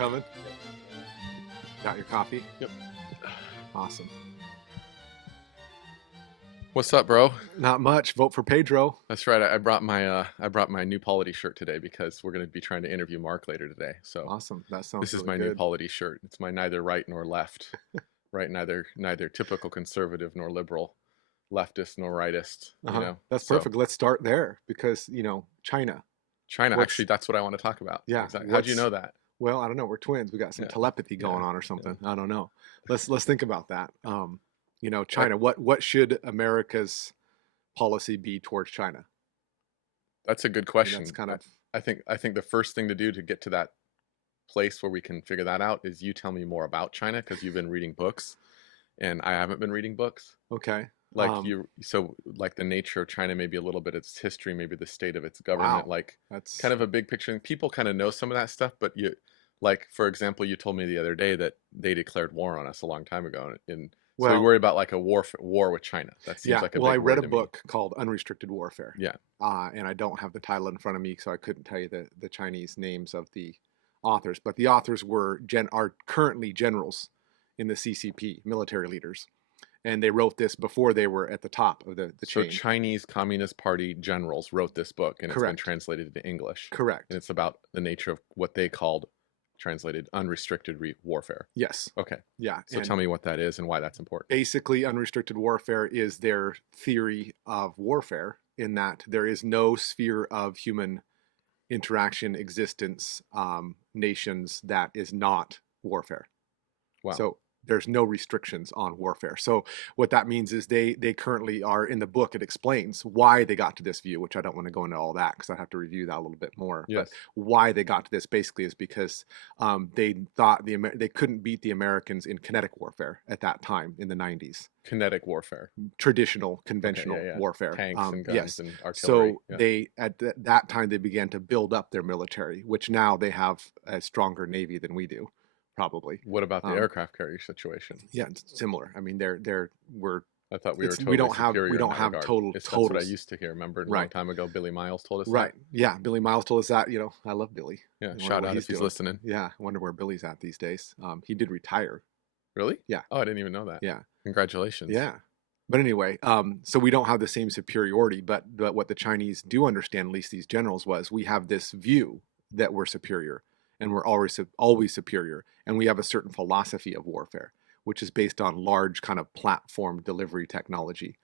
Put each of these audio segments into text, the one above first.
coming? Got your coffee? Yep. Awesome. What's up, bro? Not much. Vote for Pedro. That's right. I brought my new Polity shirt today because we're going to be trying to interview Mark later today. So Awesome. That sounds this is really my new good. Polity shirt. It's my neither right nor left, right? Neither typical conservative nor liberal, leftist nor rightist. That's So perfect. Let's start there because, China. China. What's Actually, that's what I want to talk about. yeah, Exactly. How'd you what's know that? well, I don't know. We're twins. We got some Yeah. telepathy going Yeah. on or Yeah. something. I don't know. Let's think about that. Like, China. What should America's policy be towards China? that's a good I mean, that's question. kind of I think the first thing to do to get to that place where we can figure that out is you tell me more about China because you've been reading books and I haven't been reading books. okay. Like like the nature of China, maybe a little bit of its history, maybe the state of its government, Wow. like That's kind of a big picture. And people kind of know some of that stuff, but like, for example, you told me the other day that they declared war on us a long time ago. And so we well, worry about like a war with China. That seems yeah. like a Well, I big read word a to me. book called Unrestricted Warfare. Yeah. And I don't have the title in front of me, so I couldn't tell you the Chinese names of the authors. But the authors are currently generals in the CCP, military leaders, and they wrote this before they were at the top of the So chain. Chinese Communist Party generals wrote this book and it's been Correct. translated into English. Correct. And it's about the nature of what they called translated unrestricted warfare. Yes. Okay. Yeah. So And tell me what that is and why that's important. basically, unrestricted warfare is their theory of warfare in that there is no sphere of human interaction, existence, nations that is not warfare. Wow. So there's no restrictions on warfare. So what that means is they currently are in the book. It explains why they got to this view, which I don't want to go into all that because I have to review that a little bit more. Yes. But why they got to this basically is because they thought they couldn't beat the Americans in kinetic warfare at that time in the 90s. Kinetic warfare. Traditional, conventional yeah. warfare. Tanks and guns Yes. and artillery. So Yeah. they at that time they began to build up their military, which now they have a stronger navy than we do, probably. What about the aircraft carrier situation? Yeah, it's similar. I mean, we're I thought we were it's totally superior we in don't that have regard. total That's what I totals. used to hear. Remember a long Right. time ago, Billy Miles told us Right. Yeah, Billy Miles told us that. I love Billy. that? Yeah. I wonder Shout what out if he's doing. listening. Yeah, I wonder where Billy's at these days. He did retire. Really? Yeah. Oh, I didn't even know that. Yeah. Congratulations. Yeah. But anyway, so we don't have the same superiority, but what the Chinese do understand, at least these generals, was we have this view that we're superior and we're always superior, and we have a certain philosophy of warfare, which is based on large kind of platform delivery technology,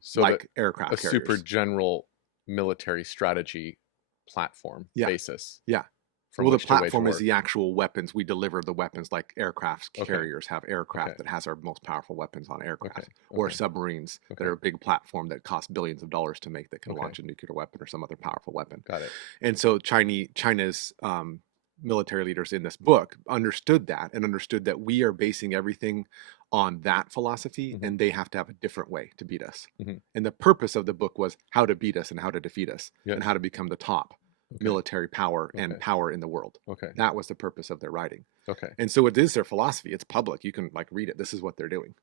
So like aircraft a carriers. super general military strategy platform Yeah. basis. Yeah. From Well, the which to wage platform is war. the actual weapons. We deliver the weapons, like aircraft Okay. carriers have aircraft Okay. that has our most powerful weapons on aircraft, Okay. or Okay. submarines that Okay. are a big platform that cost billions of dollars to make that can Okay. launch a nuclear weapon or some other powerful weapon. Got it. And so China's military leaders in this book understood that and understood that we are basing everything on that philosophy, Mhm. and they have to have a different way to beat us. Mhm. And the purpose of the book was how to beat us and how to defeat us and Yes. how to become the top Okay. military power and Okay. power in the world. Okay. That was the purpose of their writing. Okay. And so it is their philosophy. It's public. You can read it. This is what they're doing.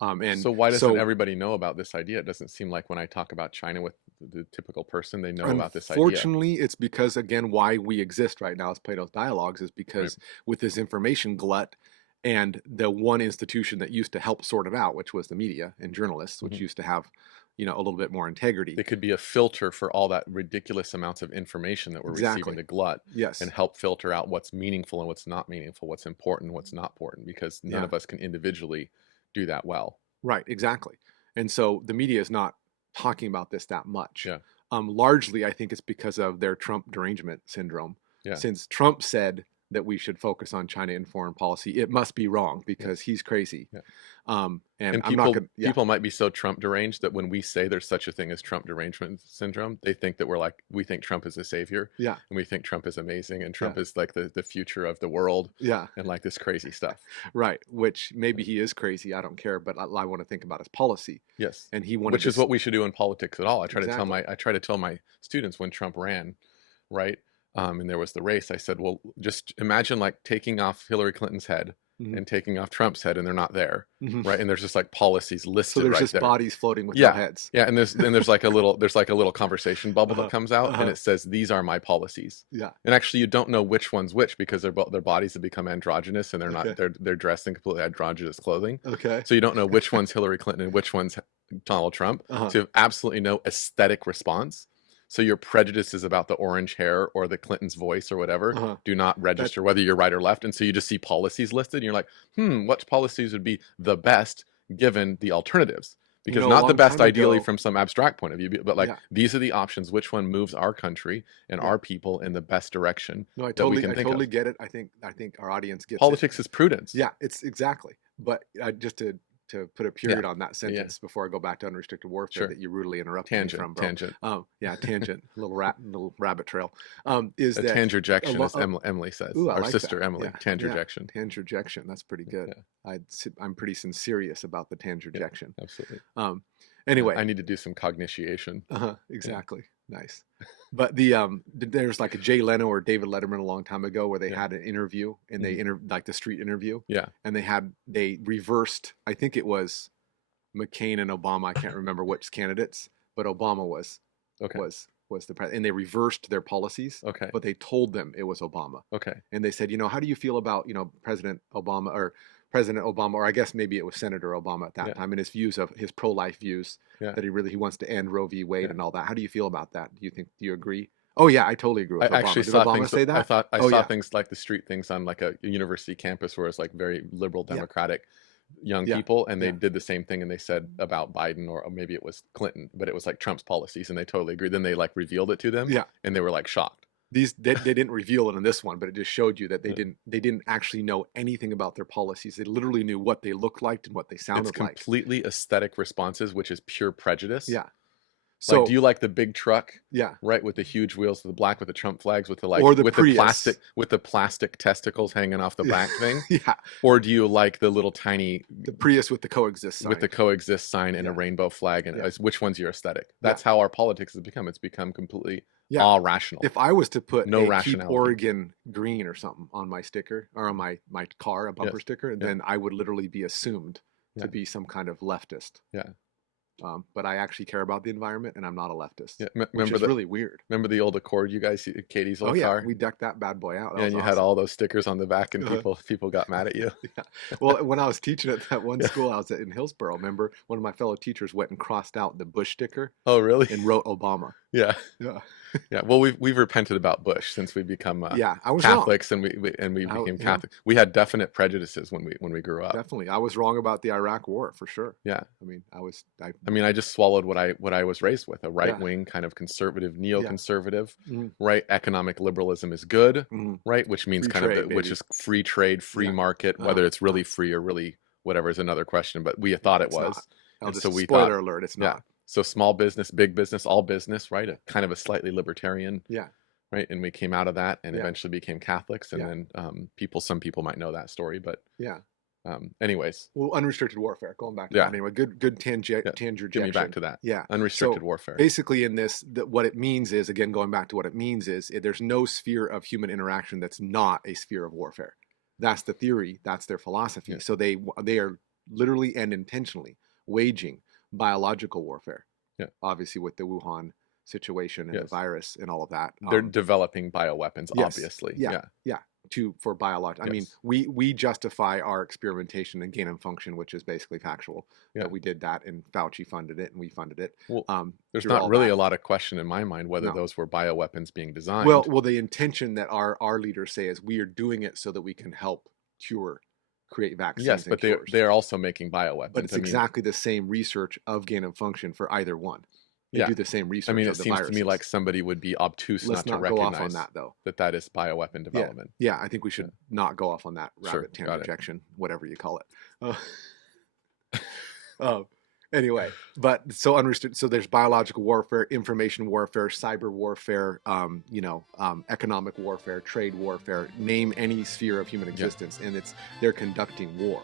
And So why doesn't everybody know about this idea? It doesn't seem like when I talk about China with the typical person, they know about this idea. unfortunately, it's because, again, why we exist right now as Plato's Dialogues is because with this information glut and the one institution that used to help sort it out, which was the media and journalists, which Mhm. used to have, a little bit more integrity. They could be a filter for all that ridiculous amounts of information that we're receiving, Exactly. the glut, Yes. and help filter out what's meaningful and what's not meaningful, what's important and what's not important, because none Yeah. of us can individually do that well. Right, exactly. And so the media is not talking about this that much. Yeah. Largely, I think it's because of their Trump derangement syndrome. Yeah. Since Trump said that we should focus on China in foreign policy, it must be wrong because he's crazy. Yeah. And I'm people, not going to. people might be so Trump deranged that when we say there's such a thing as Trump derangement syndrome, they think that we think Trump is a savior. Yeah. And we think Trump is amazing and Trump Yeah. is like the future of the world Yeah. and like this crazy stuff. Right. Which maybe he is crazy. I don't care, but I want to think about his policy. Yes. And he wanted Which is what we should do in politics at all. I try to tell my students when Trump ran, right? And there was the race. I said, well, just imagine like taking off Hillary Clinton's head Mhm. and taking off Trump's head, and they're not there, Mhm. right? And there's just like policies So listed there's right just there. bodies floating with no Yeah, heads. yeah, and there's like a little conversation bubble that Uh-huh. comes out, and Uh-huh. it says these are my policies. Yeah. And actually, you don't know which one's which because their bodies have become androgynous, and they're Okay. not they're dressed in completely androgynous clothing. Okay. So you don't know which one's Hillary Clinton and which one's Donald Trump. Uh-huh. So you have absolutely no aesthetic response. So your prejudices about the orange hair or the Clinton's voice or whatever Uh-huh. do not register whether you're right or left. And so you just see policies listed and you're like, what policies would be the best given the alternatives? You Because know, a not the long best time ideally ago, from some abstract point of view, but like yeah. these are the options. Which one moves our country and Yeah. our people in the best direction No, I that we totally, can I think totally of? get it. I think our audience gets it. Politics is prudence. Yeah, it's exactly. But just to put a Yeah. period on that Yeah. sentence before I go back to unrestricted warfare Sure. that you rudely interrupted me from, Tangent. bro. Yeah, tangent, little rabbit trail. Is A that tangerjection, lo- as Emily says. ooh, I Our like sister that. Emily, Yeah, tangerjection. tangerjection. That's pretty good. Yeah, I'm pretty serious about the yeah, tangerjection. absolutely. Um, Yeah, anyway, I need to do some cognitiation. Yeah, exactly. Nice. But there's like a Jay Leno or David Letterman a long time ago where they yeah, had an interview and they like the street interview, yeah. and they reversed. I think it was McCain and Obama. I can't remember which candidates, but Obama was Okay, the president, and they reversed their policies, okay, but they told them it was Obama, okay. and they said, how do you feel about President Obama, or I guess maybe it was Senator Obama at that Yeah, time, and his views of his pro-life views yeah, that he wants to end Roe v. Wade yeah. and all that. How do you feel about that? Do you agree? Oh yeah, I totally agree I with Obama. actually Did saw Obama things. say that? I Oh saw yeah, things like the street things on like a university campus where it's like very liberal, yeah, democratic young yeah, people, and they yeah, did the same thing, and they said about Biden or maybe it was Clinton, but it was like Trump's policies, and they totally agreed. Then they like revealed it to them, yeah. and they were like shocked. They didn't reveal it in this one, but it just showed you that Yeah. they didn't actually know anything about their policies. They literally knew what they looked like and what they It's sounded like. completely aesthetic responses, which is pure prejudice. Yeah. Like, So do you like the big truck, yeah, right, with the huge wheels, the black with the Trump flags, with the or the with Prius. the plastic testicles hanging off the Yeah, back thing, yeah, or do you like the little tiny the Prius with the coexist with the sign. coexist sign and a Yeah, rainbow flag, and yeah, which one's your aesthetic? yeah, That's how our politics has become. It's become completely yeah. all rational, If I was to put no a Keep rationality. Oregon green or something on my sticker or on my car, a bumper Yes, sticker, yeah, then I would literally be assumed yeah, to be some kind of leftist. yeah, But I actually care about the environment, and I'm not a leftist, yeah. which is really weird. Remember the old Accord, you guys, Katie's Oh old yeah, car, we decked that bad boy out. That yeah, was and you had awesome. all those stickers on the back, and Uh-huh. people got mad at you. Yeah. Well, when I was teaching at that one Yeah. school I was at in Hillsboro, remember one of my fellow teachers went and crossed out the Bush sticker Oh, really? and wrote Obama. Yeah. Yeah. Yeah, well, we've repented about Bush since we become Yeah, I was wrong. Catholics, and we became Catholic. We had definite prejudices when we grew up. Definitely. I was wrong about the Iraq war for sure. Yeah, I mean, I just swallowed what I was raised with, a yeah. right wing kind of conservative, Yeah. neoconservative, Mhm. right? Economic liberalism is good, Mhm. right? Which means Free kind of trade, which baby. is free trade, free Yeah. market. Whether it's really free or really whatever is another question, but we thought it It's was, not. I'll and just so we spoiler thought, alert, it's yeah. not. So small business, big business, all business, right? A kind of a slightly libertarian, Yeah. right? And we came out of that and Yeah. eventually became Catholics. And Yeah. then some people might know that story, but Yeah. anyways, Well, unrestricted warfare. Going back to yeah, that anyway. Good yeah. Get me tangerjection. back to that. Yeah. Unrestricted So warfare. basically, in this, what it means is, again, going back to what it means is, there's no sphere of human interaction that's not a sphere of warfare. That's the theory. That's their philosophy. Yeah. So they are literally and intentionally waging biological warfare. Yeah. Obviously, with the Wuhan situation and the Yes. virus and all of that. They're developing bioweapons, Yes. obviously. Yeah. Yeah. For biological. I mean, Yes. we justify our experimentation and gain of function, which is basically factual. Yeah. That we did that, and Fauci funded it, and we funded it. Well, there's through all not really that. a lot of question in my mind whether No. those were bioweapons being designed. Well, the intention that our leaders say is we are doing it so that we can help create vaccines. yes, and but cures. they're also making bioweapons. But it's exactly the same research of gain of function for either one. They Yeah. do the same research. I mean, of it the seems to me viruses. like somebody would be obtuse Let's not to not go off on recognize that though. that is bioweapon development. Yeah, I think we should not go off on that Sure, rabbit got it. tangerjection, whatever you call it. Anyway, but so unrestricted. So there's biological warfare, information warfare, cyber warfare, economic warfare, trade warfare. Name any sphere of human existence, and they're conducting war.